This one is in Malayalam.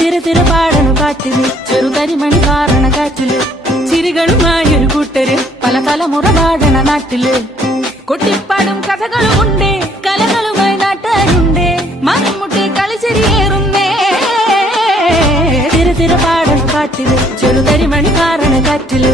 തിര പാടണ പാട്ടില് ചെറുതരിമണി കാരണ കാറ്റില് ചിരികളുമായൊരു കൂട്ടര് പല തലമുറ പാടണ നാട്ടില് കൊട്ടിപ്പാടും കഥകളുമുണ്ടേ കലകളുമായി നാട്ടാരുണ്ടേ മരമുട്ടി കളിച്ചിരിയേറുന്നേ തിര പാടണ പാട്ടില് ചെറുതരിമണി കാരണ കാറ്റില്